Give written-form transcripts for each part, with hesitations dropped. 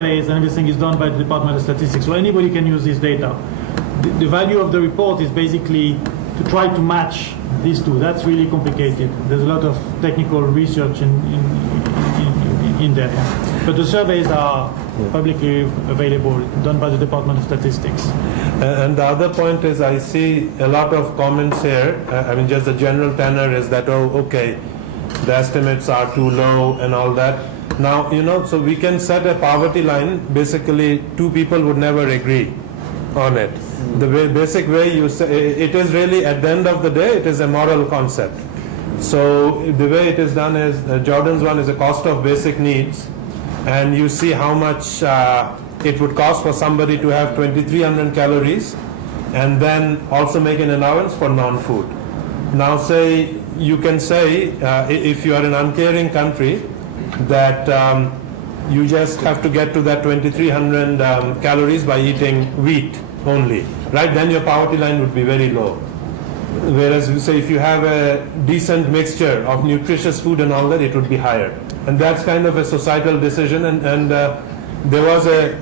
and everything is done by the Department of Statistics, so anybody can use this data. The value of the report is basically to try to match these two. That's really complicated. There's a lot of technical research in there. But the surveys are publicly available, done by the Department of Statistics. And the other point is, I see a lot of comments here. I mean, just the general tenor is that, oh, okay, the estimates are too low and all that. Now, so we can set a poverty line. Basically, two people would never agree on it. The basic way you say it is really, at the end of the day, it is a moral concept. So the way it is done is, Jordan's one is a cost of basic needs, and you see how much it would cost for somebody to have 2,300 calories, and then also make an allowance for non-food. Now, you can say, if you are an uncaring country, that you just have to get to that 2,300 calories by eating wheat only, right? Then your poverty line would be very low. Whereas you say if you have a decent mixture of nutritious food and all that, it would be higher. And that's kind of a societal decision, and there was a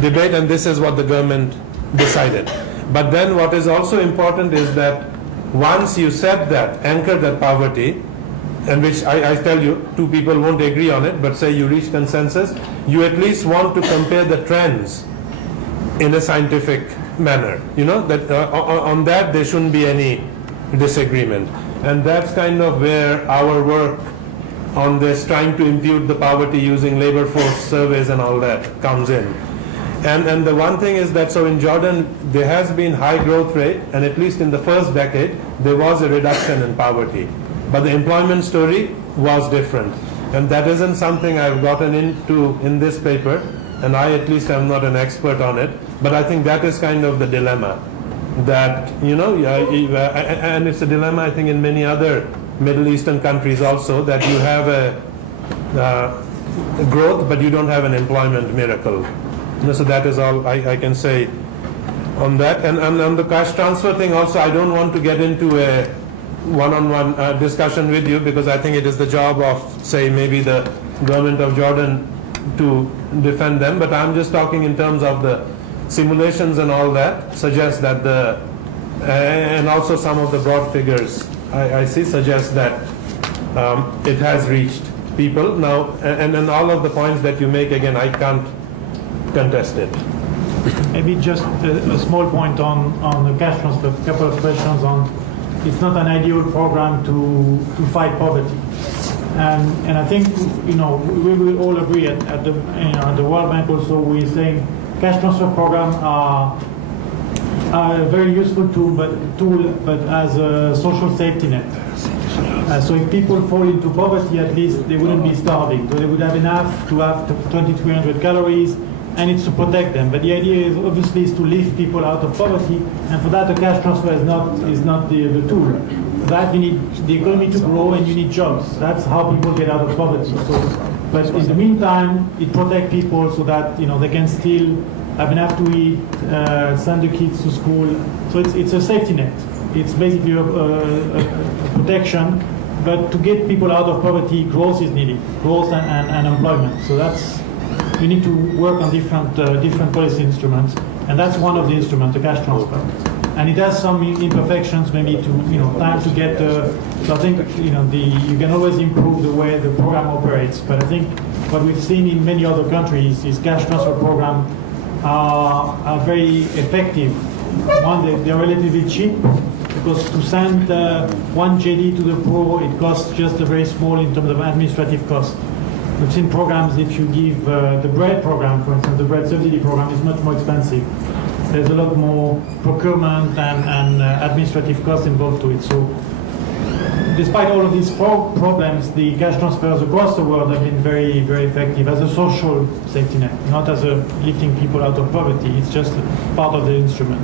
debate, and this is what the government decided. But then what is also important is that once you set that, anchor that poverty, and which I tell you, two people won't agree on it, but say you reach consensus, you at least want to compare the trends in a scientific manner. That on that there shouldn't be any disagreement. And that's kind of where our work on this, trying to impute the poverty using labor force surveys and all that, comes in. And the one thing is that, so in Jordan, there has been high growth rate, and at least in the first decade, there was a reduction in poverty. But the employment story was different. And that isn't something I've gotten into in this paper, and I at least am not an expert on it, but I think that is kind of the dilemma. That, and it's a dilemma I think in many other Middle Eastern countries also, that you have a growth, but you don't have an employment miracle. So that is all I can say on that. And on the cash transfer thing also, I don't want to get into a one-on-one discussion with you, because I think it is the job of, say, maybe the government of Jordan to defend them. But I'm just talking in terms of the simulations and all that suggest that and also some of the broad figures I see suggest that it has reached people now. And all of the points that you make, again, I can't contest it. Maybe just a small point on the cash transfer. A couple of questions on. It's not an ideal program to fight poverty, and I think we will all agree at the World Bank also. We're saying cash transfer programs are a very useful tool, but as a social safety net. So if people fall into poverty, at least they wouldn't be starving. So they would have enough to have 2,300 calories. And it's to protect them. But the idea is obviously to lift people out of poverty, and for that the cash transfer is not the tool. For that you need the economy to grow, and you need jobs. That's how people get out of poverty. But in the meantime, it protects people so that they can still have enough to eat, send the kids to school. So it's a safety net. It's basically a protection. But to get people out of poverty, growth is needed, growth and employment. So we need to work on different policy instruments, and that's one of the instruments, the cash transfer. And it has some imperfections, maybe time to get. So I think you can always improve the way the program operates. But I think what we've seen in many other countries is cash transfer programs are very effective. One, they're relatively cheap, because to send one JD to the poor, it costs just a very small in terms of administrative cost. We've seen programs, if you give the bread program, for instance, the bread subsidy program is much more expensive. There's a lot more procurement and administrative costs involved to it. So despite all of these problems, the cash transfers across the world have been very, very effective as a social safety net, not as a lifting people out of poverty. It's just part of the instrument.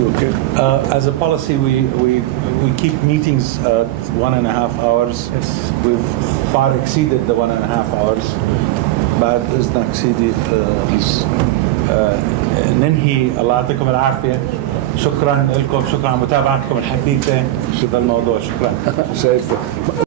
Okay. As a policy, we keep meetings at 1.5 hours. Yes. We've far exceeded the 1.5 hours. بعد إذنك سيدي ننهي. الله يعطيكم العافية. شكرا لكم، شكرا على متابعتكم الحثيثة في هذا الموضوع. شكرا.